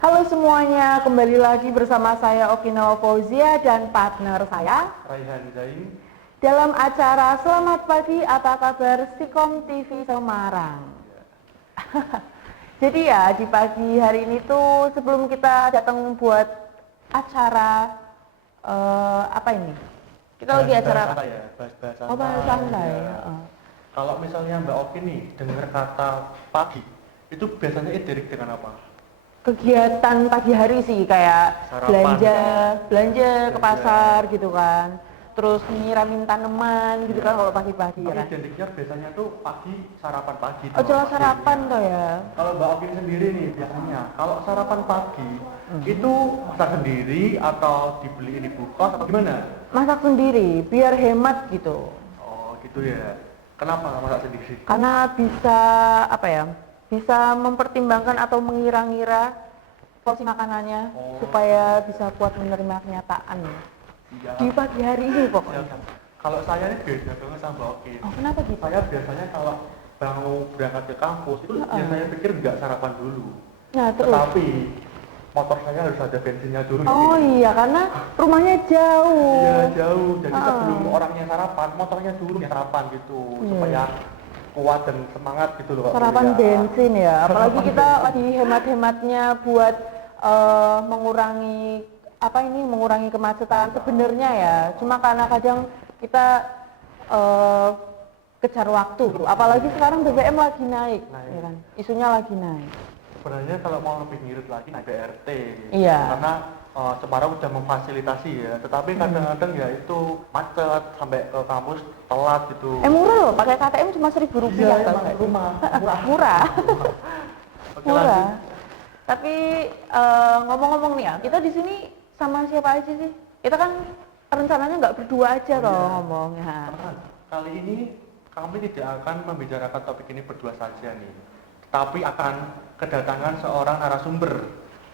Halo semuanya, kembali lagi bersama saya Okinawa Fauzia dan partner saya Raihan Zain dalam acara Selamat Pagi Apa Kabar Stikom TV Semarang. Jadi ya di pagi hari ini tuh sebelum kita datang buat acara apa ini? Kita lagi acara apa? Ya, bahas-bahas Oh, bahas santai. ya. Kalau misalnya Mbak Oki nih dengar kata pagi, itu biasanya identik dengan apa? Kegiatan pagi hari sih kayak Sarapan. belanja ke pasar gitu kan. Terus nyiramin tanaman gitu kan kalau pagi-pagi Tapi kan. identiknya biasanya tuh pagi, sarapan pagi. Oh, jelas pagi. sarapan toh ya. Kalau Mbak Oki sendiri nih biasanya, kalau sarapan pagi itu masak sendiri atau dibeli di kos atau gimana? Masak sendiri biar hemat gitu. Oh gitu ya. Kenapa masak sendiri? Karena bisa apa ya? Bisa mempertimbangkan atau mengira-ngira porsi makanannya supaya bisa kuat menerima kenyataan Iya. di pagi hari ini Ya, pokoknya. kan. Kalau saya ini beda banget sama Mbak Oki. Oh, kenapa gitu? Saya biasanya kalau mau berangkat ke kampus itu yang saya pikir nggak sarapan dulu. Nah, terus. Tetapi motor saya harus ada bensinnya dulu. Oh iya, karena rumahnya jauh. Iya jauh. Jadi sebelum orangnya sarapan, motornya dulu yang sarapan gitu supaya kuat dan semangat gitu loh. Pak. Sarapan Ya. bensin ya, apalagi kita lagi hemat-hematnya buat mengurangi mengurangi kemacetan sebenarnya ya. Cuma karena kadang kita kejar waktu, apalagi sekarang BBM lagi naik, ya kan? Isunya lagi naik. Sebenarnya kalau mau lebih ngirit lagi naik BRT. Iya. Karena Semarang udah memfasilitasi ya, tetapi kadang-kadang ya itu macet sampai ke kampus telat gitu. Murah loh, pakai KTM cuma Rp1.000 Iya, tau emang nggak? murah. Murah. Oke, Murah. lanjut. Tapi ngomong-ngomong nih ya, kita di sini sama siapa aja sih? Kita kan rencananya nggak berdua aja loh ngomongnya. Teman, kali ini kami tidak akan membicarakan topik ini berdua saja nih, tapi akan kedatangan seorang narasumber.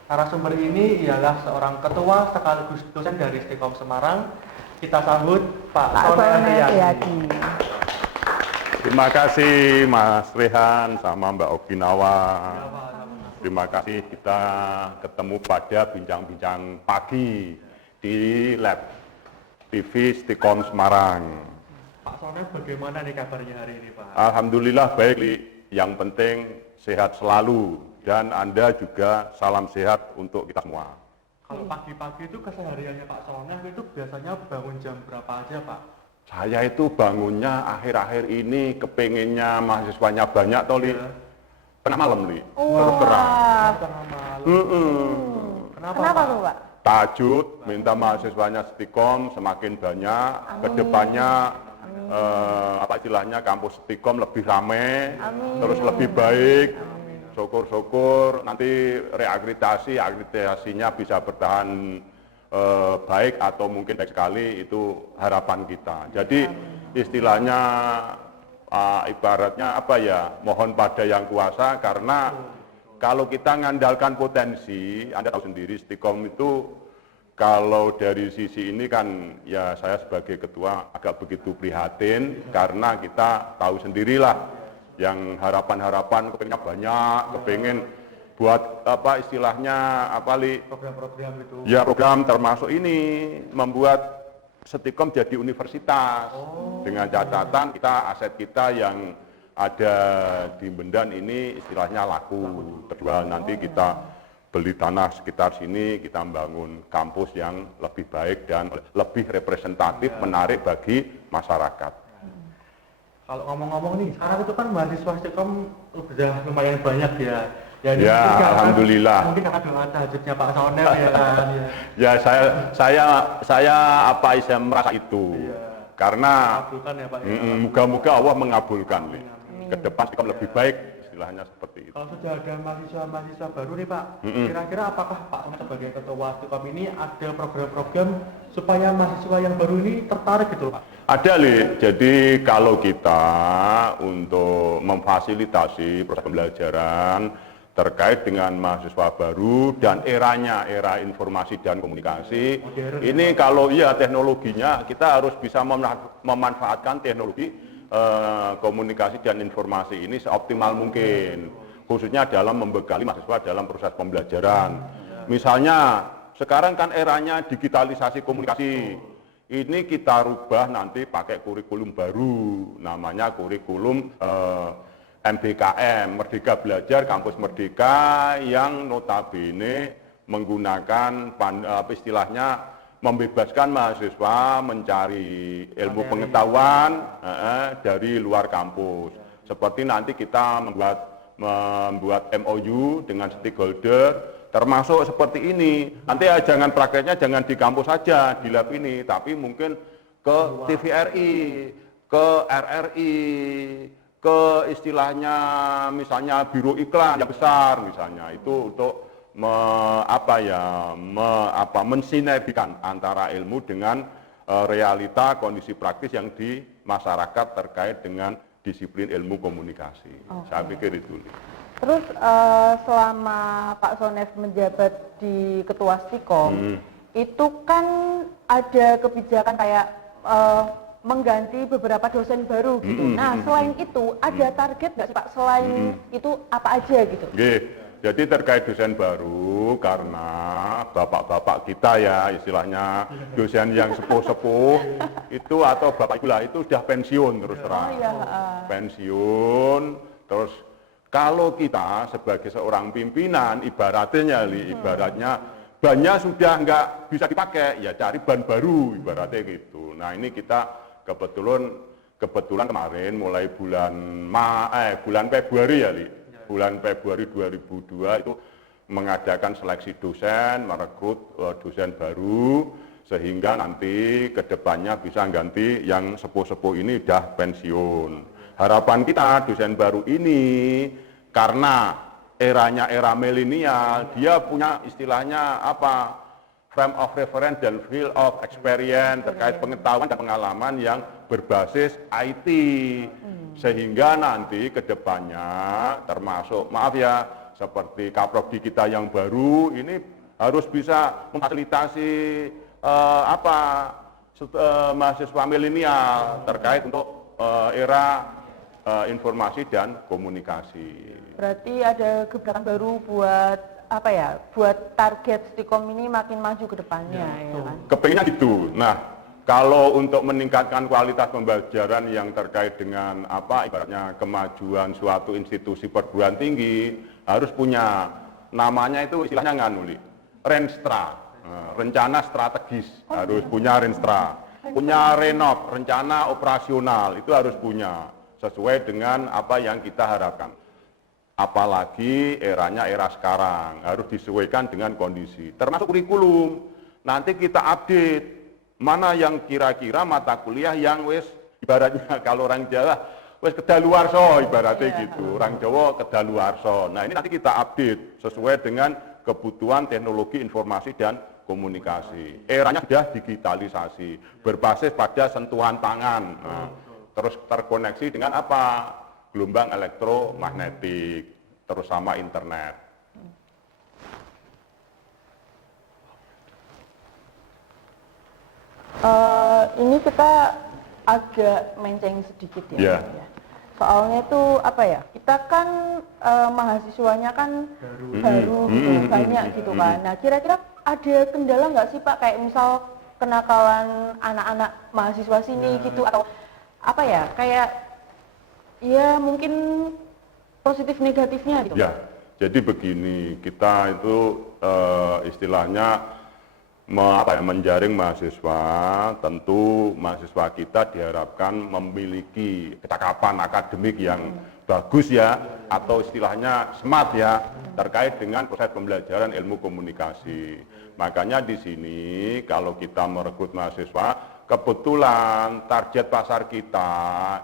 Narasumber ini ialah seorang ketua sekaligus dosen dari Stikom Semarang. Kita sambut Pak Sone Riyadi. Terima kasih Mas Rehan sama Mbak Okinawa. Terima kasih kita ketemu pada bincang-bincang pagi di Lab TV Stikom Semarang. Pak Sone, bagaimana nih kabarnya hari ini Pak? Alhamdulillah baik, Li. Yang penting sehat selalu dan Anda juga salam sehat untuk kita semua. Kalau pagi-pagi itu kesehariannya Pak Sone itu biasanya bangun jam berapa aja Pak? Saya itu bangunnya akhir-akhir ini kepengennya mahasiswanya banyak toh, Li. Tengah malam, Li. Terus terang. Tengah malam. Kenapa tuh Pak? Tahajud, minta mahasiswanya Stikom semakin banyak, kedepannya apa istilahnya kampus Stikom lebih ramai, terus lebih baik. Syukur-syukur nanti akreditasinya bisa bertahan baik atau mungkin baik sekali, itu harapan kita. Jadi istilahnya ibaratnya apa ya, mohon pada yang kuasa, karena kalau kita ngandalkan potensi, Anda tahu sendiri Stikom itu kalau dari sisi ini kan ya saya sebagai ketua agak begitu prihatin, karena kita tahu sendirilah yang harapan-harapan kepengennya banyak, kepengen buat apa istilahnya apa Li? Program-program itu. Ya program termasuk ini membuat Stikom jadi universitas dengan catatan kita aset kita yang ada di Bendan ini istilahnya laku terjual. Nanti kita beli tanah sekitar sini, kita membangun kampus yang lebih baik dan lebih representatif, menarik bagi masyarakat. Kalau ngomong-ngomong nih, sekarang itu kan mahasiswa Stikom udah lumayan banyak ya. Ini Ya, mungkin alhamdulillah. Mungkin akan doa tahajudnya Pak Sone ya kan. Ya. Ya saya apa saya merasa itu. Karena Kabulkan ya Pak. Ya. moga-moga Allah mengabulkan. Li. Ke depan Stikom lebih baik, istilahnya seperti itu. Kalau sudah ada mahasiswa-mahasiswa baru nih Pak, kira-kira apakah Pak Sone sebagai ketua Stikom ini ada program-program supaya mahasiswa yang baru ini tertarik gitu Pak? Ada Li, jadi kalau kita untuk memfasilitasi proses pembelajaran terkait dengan mahasiswa baru dan era informasi dan komunikasi, ini kalau iya teknologinya kita harus bisa memanfaatkan teknologi komunikasi dan informasi ini seoptimal mungkin khususnya dalam membekali mahasiswa dalam proses pembelajaran. Misalnya sekarang kan eranya digitalisasi komunikasi. Ini kita rubah nanti pakai kurikulum baru, namanya kurikulum MBKM, Merdeka Belajar Kampus Merdeka, yang notabene menggunakan istilahnya membebaskan mahasiswa mencari ilmu pengetahuan dari luar kampus. Seperti nanti kita membuat MOU dengan stakeholder, termasuk seperti ini. Nanti jangan prakteknya jangan di kampus saja, di lab ini, tapi mungkin ke TVRI, ke RRI, ke istilahnya misalnya biro iklan yang besar misalnya, itu untuk mensinergikan antara ilmu dengan realita kondisi praktis yang di masyarakat terkait dengan disiplin ilmu komunikasi. Saya pikir itu. Terus selama Pak Sonef menjabat di Ketua Stikom, itu kan ada kebijakan kayak mengganti beberapa dosen baru gitu. Nah, selain itu ada target nggak sih Pak? Selain itu apa aja gitu? Jadi terkait dosen baru, karena bapak-bapak kita ya istilahnya dosen yang sepuh-sepuh itu atau bapak ibu lah itu sudah pensiun terus terang. Pensiun, terus kalau kita sebagai seorang pimpinan ibaratnya bannya sudah nggak bisa dipakai, ya cari ban baru ibaratnya gitu. Nah ini kita kebetulan kemarin mulai bulan Februari ya Li. Bulan Februari 2002 itu mengadakan seleksi dosen, merekrut dosen baru, sehingga nanti ke depannya bisa ganti yang sepuh-sepuh ini udah pensiun. Harapan kita dosen baru ini, karena eranya era milenial, dia punya istilahnya frame of reference dan field of experience terkait pengetahuan dan pengalaman yang berbasis IT. Sehingga nanti ke depannya termasuk seperti Kaprodi kita yang baru ini harus bisa memfasilitasi mahasiswa milenial terkait untuk era informasi dan komunikasi. Berarti ada gebrakan baru buat buat target Stikom ini makin maju ke depannya ya kan? Kepinginnya gitu. Nah, kalau untuk meningkatkan kualitas pembelajaran yang terkait dengan ibaratnya kemajuan suatu institusi perguruan tinggi harus punya namanya itu istilahnya Renstra, rencana strategis, harus punya Renstra, punya Renov, rencana operasional, itu harus punya sesuai dengan apa yang kita harapkan. Apalagi eranya era sekarang harus disesuaikan dengan kondisi, termasuk kurikulum. Nanti kita update mana yang kira-kira mata kuliah yang ibaratnya kalau orang Jawa kedaluarsa ibaratnya gitu, orang Jawa kedaluarsa. Nah ini nanti kita update sesuai dengan kebutuhan teknologi informasi dan komunikasi. Eranya sudah digitalisasi, berbasis pada sentuhan tangan, terus terkoneksi dengan gelombang elektromagnetik, terus sama internet. Ini kita agak menceng sedikit ya. Soalnya itu kita kan mahasiswanya kan baru gitu, banyak gitu kan. Nah kira-kira ada kendala nggak sih Pak, kayak misal kenakalan anak-anak mahasiswa sini gitu, atau kayak ya mungkin positif negatifnya gitu? Ya, jadi begini, kita itu istilahnya menjaring mahasiswa. Tentu mahasiswa kita diharapkan memiliki kecakapan akademik yang bagus ya, atau istilahnya smart ya, terkait dengan proses pembelajaran ilmu komunikasi. Makanya di sini kalau kita merekrut mahasiswa, kebetulan target pasar kita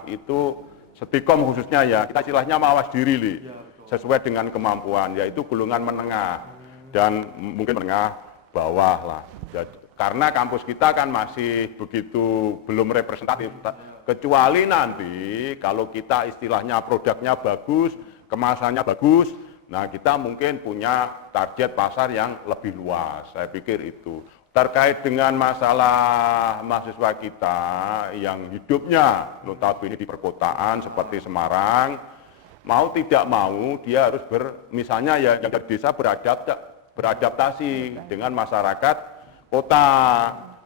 itu Stikom khususnya ya, kita istilahnya mawas diri sesuai dengan kemampuan, yaitu golongan menengah dan mungkin menengah bawah lah. Karena kampus kita kan masih begitu belum representatif, kecuali nanti kalau kita istilahnya produknya bagus, kemasannya bagus, nah kita mungkin punya target pasar yang lebih luas. Saya pikir itu. Terkait dengan masalah mahasiswa kita yang hidupnya notabene di perkotaan seperti Semarang, mau tidak mau dia harus misalnya ya yang dari desa beradaptasi dengan masyarakat kota.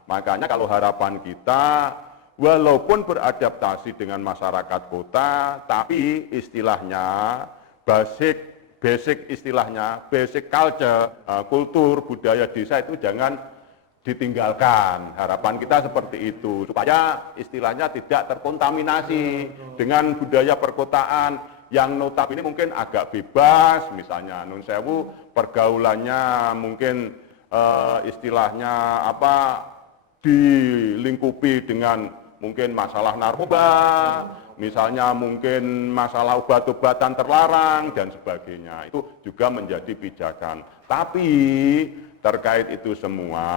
Makanya kalau harapan kita, walaupun beradaptasi dengan masyarakat kota, tapi istilahnya basic istilahnya, basic culture, kultur, budaya desa itu jangan ditinggalkan. Harapan kita seperti itu, supaya istilahnya tidak terkontaminasi dengan budaya perkotaan yang notabene mungkin agak bebas, misalnya nun sewu pergaulannya mungkin istilahnya dilingkupi dengan mungkin masalah narkoba, misalnya mungkin masalah obat-obatan terlarang dan sebagainya. Itu juga menjadi pijakan. Tapi terkait itu semua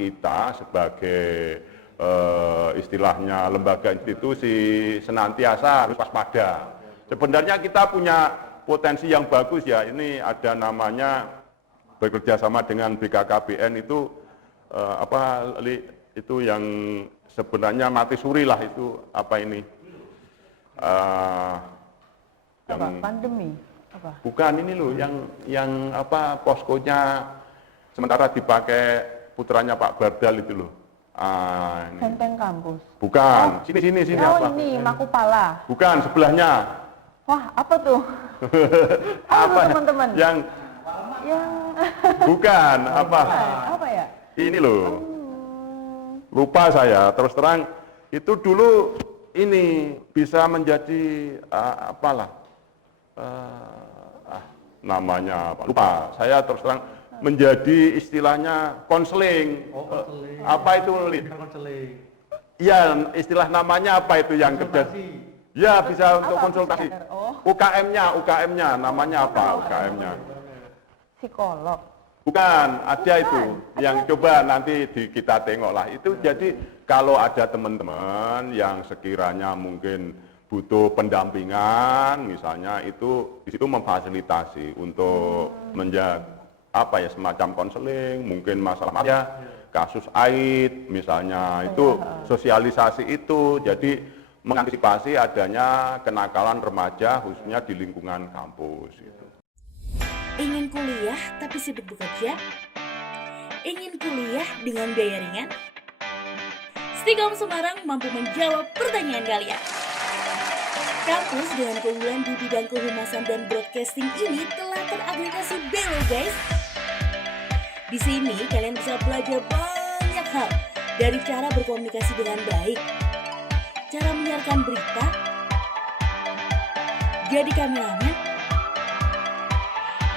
kita sebagai istilahnya lembaga institusi senantiasa harus waspada. Sebenarnya kita punya potensi yang bagus ya. Ini ada namanya bekerja sama dengan BKKBN itu itu yang sebenarnya mati suri lah itu pandemi bukan ini loh yang poskonya sementara dipakai putranya Pak Bardal itu loh. Benteng kampus. Bukan, sini ini Makupala. Bukan, sebelahnya. Wah, apa tuh? Apa teman-teman? Yang bukan apa ya? Ini loh. Lupa saya, terus terang itu dulu ini bisa menjadi namanya apa? Lupa. Saya terus terang menjadi istilahnya konseling. Apa itu? Konseling. Iya, istilah namanya apa itu yang kerja? Ya, bisa untuk konsultasi. UKM-nya namanya apa UKM-nya? Psikolog. Bukan, ada itu yang coba nanti kita tengoklah. Itu jadi kalau ada teman-teman yang sekiranya mungkin butuh pendampingan, misalnya itu di situ memfasilitasi untuk menjaga semacam konseling, mungkin masalah kasus AIDS misalnya, itu sosialisasi itu. Jadi mengantisipasi adanya kenakalan remaja khususnya di lingkungan kampus gitu. Ingin kuliah tapi sibuk bekerja? Ingin kuliah dengan biaya ringan? Stikom Semarang mampu menjawab pertanyaan kalian. Kampus dengan keunggulan di bidang kehumasan dan broadcasting ini telah terakreditasi B loh guys. Di sini kalian bisa belajar banyak hal, dari cara berkomunikasi dengan baik, cara menyiarkan berita, jadi kameramen,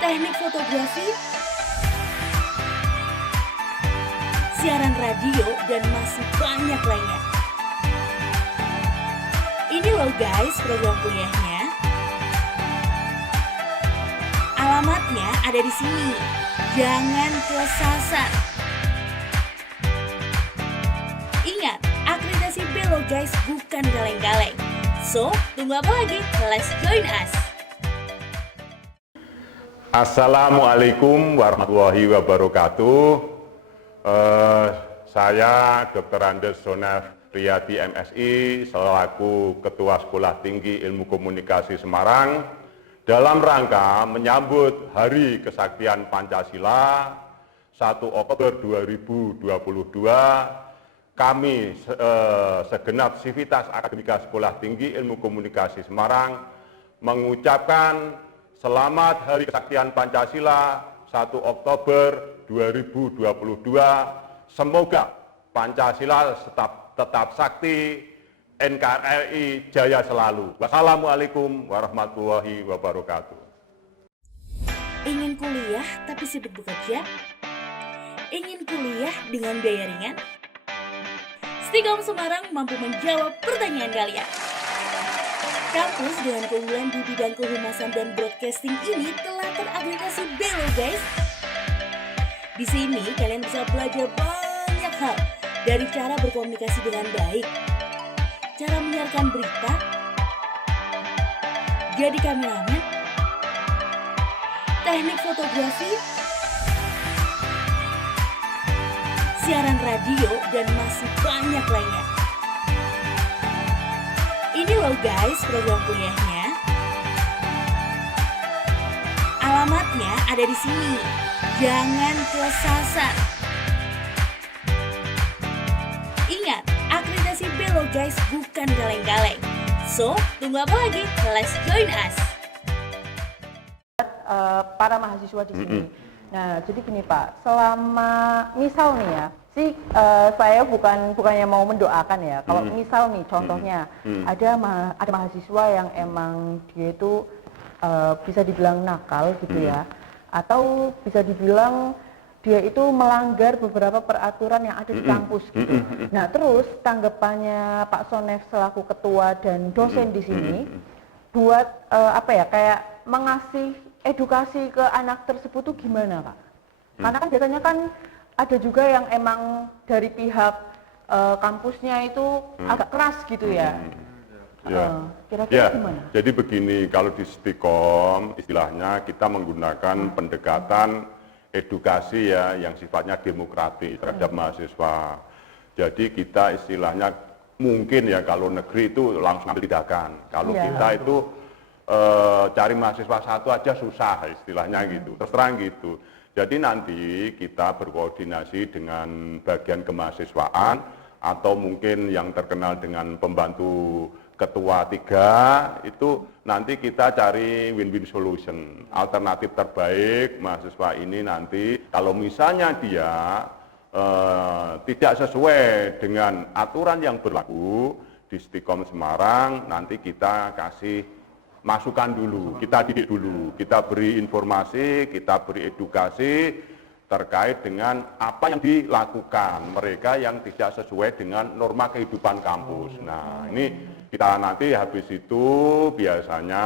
teknik fotografi, siaran radio, dan masih banyak lainnya. Ini loh guys program kuliahnya. Alamatnya ada di sini. Jangan kesasar. Ingat, akreditasi B loh guys, bukan kaleng-kaleng. So, tunggu apa lagi? Let's join us. Assalamualaikum warahmatullahi wabarakatuh. Saya Dr. Andes Zonef Riyadi MSI selaku Ketua Sekolah Tinggi Ilmu Komunikasi Semarang dalam rangka menyambut Hari Kesaktian Pancasila 1 Oktober 2022. Kami segenap Sivitas Akademika Sekolah Tinggi Ilmu Komunikasi Semarang mengucapkan selamat Hari Kesaktian Pancasila 1 Oktober 2022. Semoga Pancasila tetap sakti, NKRI jaya selalu. Wassalamualaikum warahmatullahi wabarakatuh. Ingin kuliah tapi sibuk bekerja? Ingin kuliah dengan biaya ringan? Stikom Semarang mampu menjawab pertanyaan kalian. Kampus dengan keunggulan di bidang kehumasan dan broadcasting ini telah terakreditasi B loh guys. Di sini kalian bisa belajar banyak hal, dari cara berkomunikasi dengan baik, cara menyiarkan berita, jadi kameramen, teknik fotografi, siaran radio, dan masih banyak lainnya. Ini loh guys program kuliahnya. selamatnya ada di sini. Jangan kesasar. Ingat, akreditasi Belo guys bukan kaleng-kaleng. So, tunggu apa lagi? Let's join us. Para mahasiswa di sini. Nah, jadi gini Pak, selama misal nih ya, saya bukannya mau mendoakan ya. Kalau misal nih contohnya ada mahasiswa yang emang dia itu bisa dibilang nakal gitu ya, atau bisa dibilang dia itu melanggar beberapa peraturan yang ada di kampus gitu. Nah, terus tanggapannya Pak Sonef selaku ketua dan dosen di sini buat kayak mengasih edukasi ke anak tersebut tuh gimana Pak? Karena kan biasanya kan ada juga yang emang dari pihak kampusnya itu agak keras gitu ya. Kira-kira gimana? Jadi begini, kalau di Stikom istilahnya kita menggunakan pendekatan edukasi ya yang sifatnya demokratis terhadap mahasiswa. Jadi kita istilahnya mungkin ya kalau negeri itu langsung ambil tindakan. Kalau kita itu cari mahasiswa satu aja susah istilahnya gitu, terus terang gitu. Jadi nanti kita berkoordinasi dengan bagian kemahasiswaan atau mungkin yang terkenal dengan pembantu ketua 3 itu nanti kita cari win-win solution, alternatif terbaik mahasiswa ini nanti kalau misalnya dia tidak sesuai dengan aturan yang berlaku di Stikom Semarang, nanti kita kasih masukan dulu, kita didik dulu, kita beri informasi, kita beri edukasi terkait dengan apa yang dilakukan mereka yang tidak sesuai dengan norma kehidupan kampus. Nah, ini kita nanti habis itu biasanya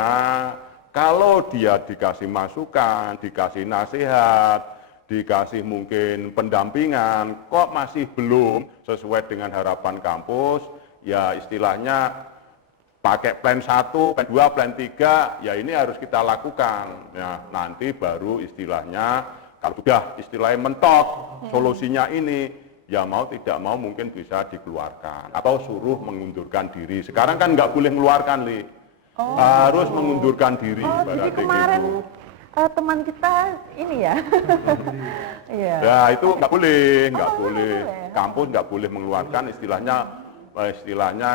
kalau dia dikasih masukan, dikasih nasihat, dikasih mungkin pendampingan, kok masih belum sesuai dengan harapan kampus, ya istilahnya pakai plan 1, plan 2, plan 3, ya ini harus kita lakukan. Ya, nanti baru istilahnya, kalau sudah istilahnya mentok solusinya ini, ya mau tidak mau mungkin bisa dikeluarkan. Atau suruh mengundurkan diri. Sekarang kan nggak boleh mengeluarkan, Li. Harus mengundurkan diri. Jadi kemarin gitu. Teman kita ini ya. Ya itu nggak boleh, Kampus nggak boleh mengeluarkan istilahnya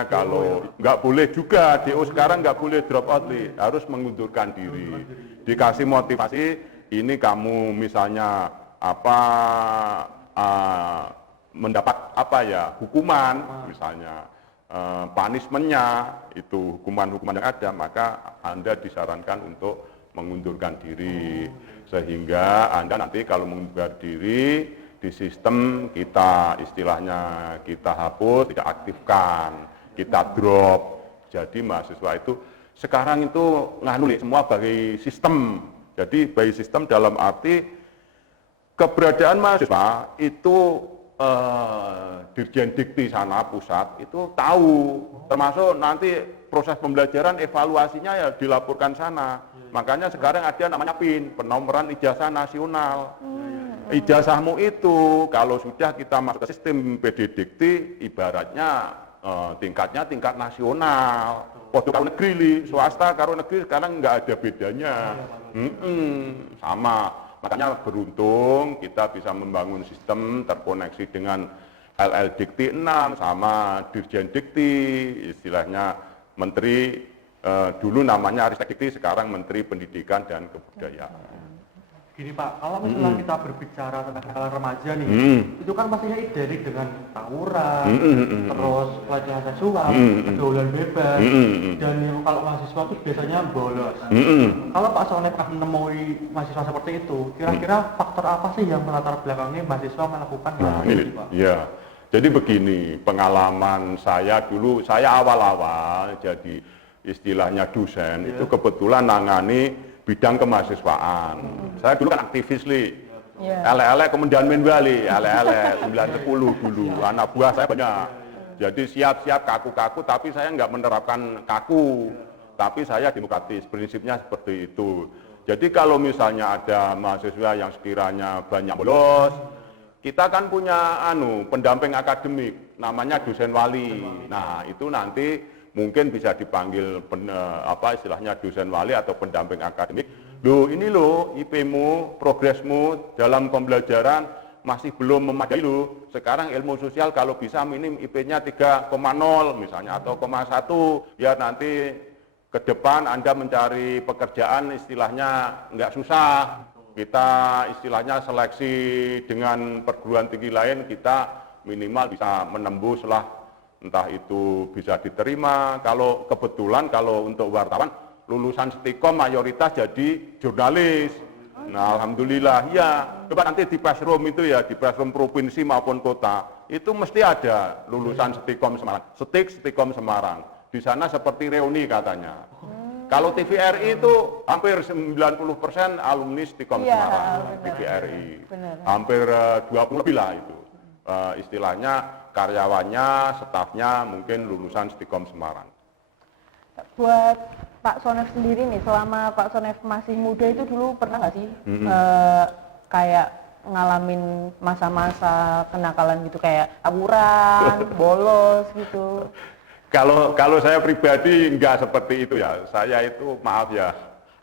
kalau nggak boleh juga DO sekarang nggak boleh drop out, Li. Harus mengundurkan diri, dikasih motivasi ini kamu misalnya mendapat hukuman misalnya punishment-nya itu hukuman yang ada, maka Anda disarankan untuk mengundurkan diri sehingga Anda nanti kalau mengundurkan diri di sistem kita istilahnya kita hapus, tidak aktifkan, kita drop. Jadi mahasiswa itu sekarang itu semua bagi sistem. Jadi bagi sistem dalam arti keberadaan mahasiswa itu Dirjen Dikti sana pusat itu tahu, termasuk nanti proses pembelajaran evaluasinya ya dilaporkan sana. Makanya sekarang ada namanya PIN, penomoran ijazah nasional. Ijazahmu itu kalau sudah kita masuk ke sistem PD Dikti ibaratnya tingkatnya tingkat nasional. Produk karo negeri, swasta karo negeri sekarang nggak ada bedanya. Sama. Makanya beruntung kita bisa membangun sistem terkoneksi dengan LL Dikti 6 sama Dirjen Dikti, istilahnya Menteri dulu namanya Ristek Dikti, sekarang Menteri Pendidikan dan Kebudayaan. Gini Pak, kalau misalnya kita berbicara tentang hal remaja nih, itu kan pastinya identik dengan tawuran, terus pelecehan seksual, pergaulan bebas, dan yang kalau mahasiswa itu biasanya bolos. Kalau Pak Sonep menemui mahasiswa seperti itu, kira-kira faktor apa sih yang melatar belakangnya mahasiswa melakukan hal ini, Pak? Ya, jadi begini, pengalaman saya dulu, saya awal-awal jadi istilahnya dosen, itu kebetulan nangani bidang kemahasiswaan. Saya dulu kan aktivis, Li. Ele-ele Kementerian Menbali, ele-ele 910 dulu. Anak buah saya banyak. Jadi siap-siap kaku-kaku, tapi saya nggak menerapkan kaku. Tapi saya demokratis, prinsipnya seperti itu. Jadi kalau misalnya ada mahasiswa yang sekiranya banyak bolos, kita kan punya pendamping akademik, namanya dosen wali. Nah, itu nanti mungkin bisa dipanggil istilahnya dosen wali atau pendamping akademik Loh ini loh IP-mu, progresmu dalam pembelajaran masih belum memadai loh. Sekarang ilmu sosial kalau bisa minim IP-nya 3,0 misalnya atau 0,1, ya nanti ke depan Anda mencari pekerjaan istilahnya nggak susah. Kita istilahnya seleksi dengan perguruan tinggi lain, kita minimal bisa menembus lah, entah itu bisa diterima. Kalau kebetulan kalau untuk wartawan lulusan Stikom mayoritas jadi jurnalis. Nah alhamdulillah ya, coba nanti di pressroom itu ya, di pressroom provinsi maupun kota itu mesti ada lulusan Stikom Semarang, Stikom Semarang. Di sana seperti reuni katanya. Kalau TVRI itu hampir 90% alumni Stikom Semarang, TVRI. Hampir 20 lebih lah itu. Istilahnya karyawannya, stafnya mungkin lulusan Stikom Semarang. Buat Pak Sonef sendiri nih, selama Pak Sonef masih muda itu dulu pernah nggak sih kayak ngalamin masa-masa kenakalan gitu, kayak tawuran, bolos gitu? Kalau saya pribadi nggak seperti itu ya. Saya itu maaf ya,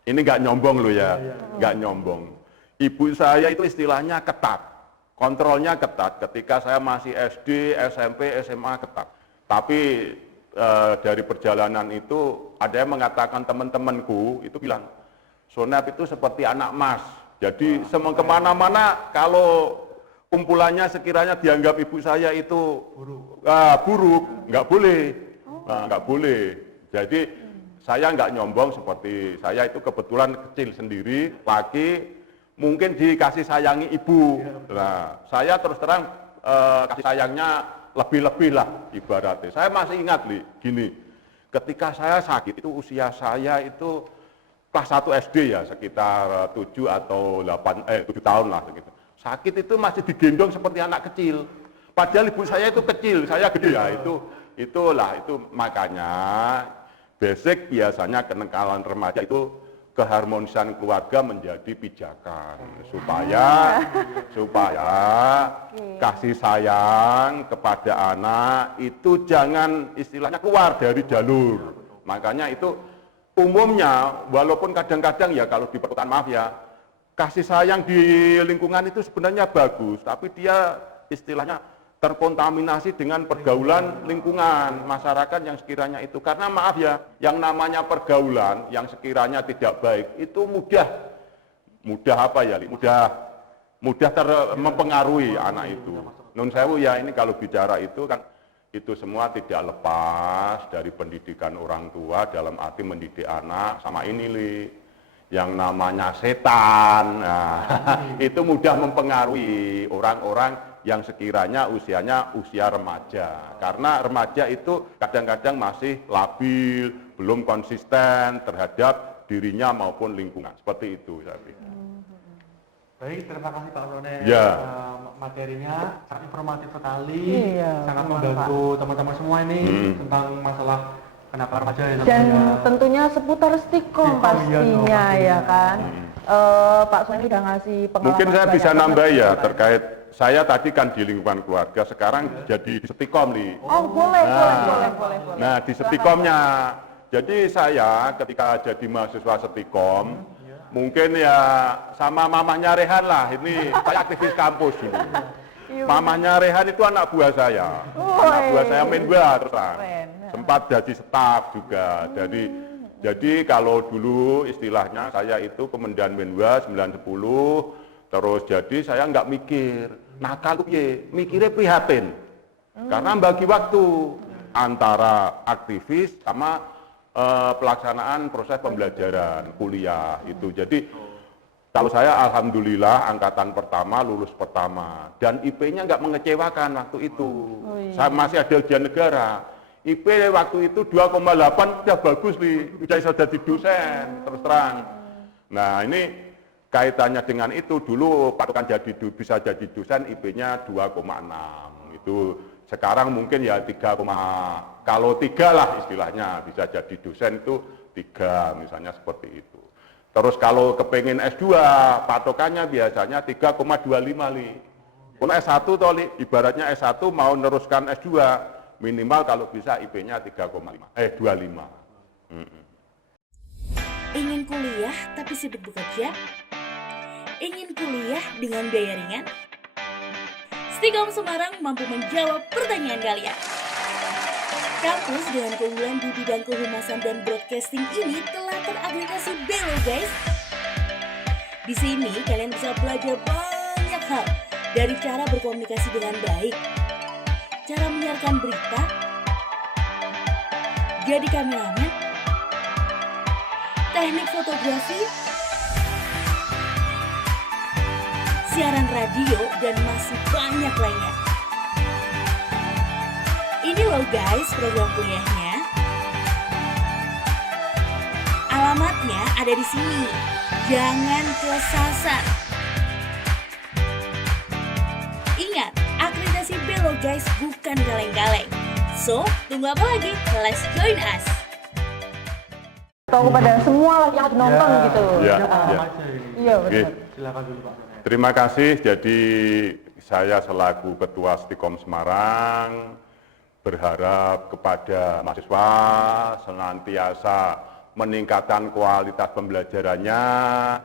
ini nggak nyombong loh ya, nggak nyombong. Ibu saya itu istilahnya ketat, kontrolnya ketat. Ketika saya masih SD, SMP, SMA ketat. Tapi dari perjalanan itu ada yang mengatakan teman-temanku itu bilang, Sonep itu seperti anak emas. Jadi semua kemana-mana kalau kumpulannya sekiranya dianggap ibu saya itu buruk, nggak boleh. Nggak boleh. Jadi saya nggak nyombong, seperti saya itu kebetulan kecil sendiri, laki, mungkin dikasih sayangi ibu. Nah, saya terus terang kasih sayangnya lebih-lebih lah ibaratnya. Saya masih ingat gini, ketika saya sakit itu usia saya itu kelas 1 SD ya, sekitar 7 atau 7 tahun lah segitu. Sakit itu masih digendong seperti anak kecil. Padahal ibu saya itu kecil, saya gede ya, itu makanya basic biasanya kenakalan remaja itu keharmonisan keluarga menjadi pijakan supaya kasih sayang kepada anak itu jangan istilahnya keluar dari jalur. Makanya itu umumnya walaupun kadang-kadang ya kalau di perkotaan maaf ya, kasih sayang di lingkungan itu sebenarnya bagus, tapi dia istilahnya terkontaminasi dengan pergaulan lingkungan masyarakat yang sekiranya itu, karena maaf ya, yang namanya pergaulan yang sekiranya tidak baik itu mudah mempengaruhi anak itu. Nun sewu ya, ini kalau bicara itu kan itu semua tidak lepas dari pendidikan orang tua dalam arti mendidik anak sama ini yang namanya setan. Nah, itu mudah mempengaruhi orang-orang yang sekiranya usianya usia remaja. Karena remaja itu kadang-kadang masih labil, belum konsisten terhadap dirinya maupun lingkungan. Seperti itu saya pikir. Baik, terima kasih Pak Sonef. Ya. Materinya sangat informatif sekali, sangat memang, membantu teman-teman semua ini tentang masalah kenakalan remaja ya. Dan tentunya seputar Stikom pastinya ya kan. Pak Sonef udah ngasih pengalaman. Mungkin saya bisa nambah ya terkait, saya tadi kan di lingkungan keluarga, sekarang jadi di Stikom nih. Oh boleh. Nah di Stikomnya, jadi saya ketika jadi mahasiswa Stikom, mungkin ya sama mamanya Rehan lah, ini saya aktivis kampus ini. Mamanya Rehan itu anak buah saya, anak buah saya Menwa terus sempat jadi staf juga. Jadi kalau dulu istilahnya saya itu Komandan Menwa 910, terus jadi saya nggak mikir nakal mikirnya prihatin karena bagi waktu antara aktivis sama pelaksanaan proses pembelajaran kuliah itu. Jadi kalau saya alhamdulillah angkatan pertama lulus pertama dan IP-nya nggak mengecewakan waktu itu. Saya masih ada ujian negara, IP waktu itu 2,8 udah bagus nih, udah bisa jadi dosen terus terang. Nah ini kaitannya dengan itu, dulu patokan bisa jadi dosen IP-nya 2,6 itu, sekarang mungkin ya 3, kalau 3 lah istilahnya bisa jadi dosen itu 3 misalnya seperti itu. Terus kalau kepengen S2 patokannya biasanya 3,25 li. Kalau S1 toh li, ibaratnya S1 mau meneruskan S2 minimal kalau bisa IP-nya 25. Ingin kuliah tapi sibuk bekerja? Ingin kuliah dengan biaya ringan? Stikom Semarang mampu menjawab pertanyaan kalian. Kampus dengan keunggulan di bidang kehumasan dan broadcasting ini telah terakreditasi B loh guys. Di sini kalian bisa belajar banyak hal, dari cara berkomunikasi dengan baik, cara menyiarkan berita, jadi kameramen, teknik fotografi, siaran radio, dan masih banyak lainnya. Ini loh guys program kuliahnya. Alamatnya ada di sini. Jangan kesasar. Ingat, akreditasi B loh guys, bukan kaleng-kaleng. So, tunggu apa lagi? Let's join us. Atau kepada semua lah yang nonton gitu. Ya, paham ya. aja ini. Iya benar. Oke. Silakan dulu Pak. Terima kasih. Jadi saya selaku Ketua Stikom Semarang berharap kepada mahasiswa senantiasa meningkatkan kualitas pembelajarannya,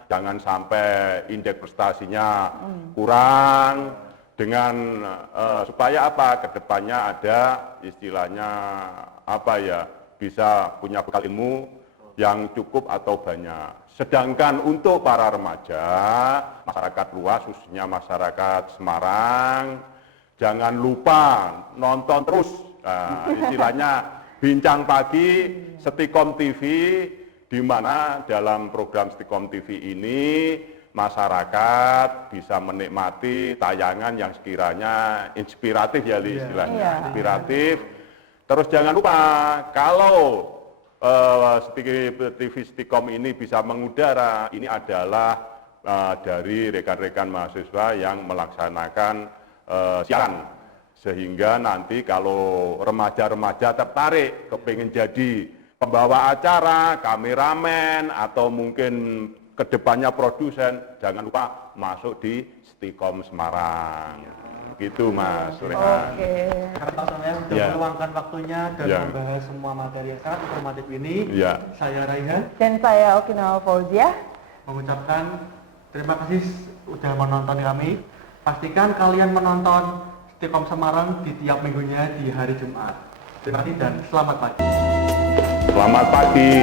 jangan sampai indeks prestasinya kurang, dengan supaya apa, kedepannya ada istilahnya apa ya, bisa punya bekal ilmu yang cukup atau banyak. Sedangkan untuk para remaja, masyarakat luas khususnya masyarakat Semarang, jangan lupa nonton terus, istilahnya Bincang Pagi Stikom TV, di mana dalam program Stikom TV ini masyarakat bisa menikmati tayangan yang sekiranya inspiratif ya, istilahnya inspiratif. Terus jangan lupa kalau TV Stikom ini bisa mengudara, ini adalah dari rekan-rekan mahasiswa yang melaksanakan siaran, sehingga nanti kalau remaja-remaja tertarik kepingin jadi pembawa acara, kameramen, atau mungkin kedepannya produsen, jangan lupa masuk di Stikom Semarang. Gitu Mas Rehan. Oke. Karena Pak Sonia sudah Ya. meluangkan waktunya dan Ya. membahas semua materi yang sangat informatif ini. Ya. Saya Raihan Dan saya Okinawa Fauzia. mengucapkan terima kasih sudah menonton kami. Pastikan kalian menonton Stikom Semarang di tiap minggunya di hari Jumat. Terima kasih dan selamat pagi. Selamat pagi.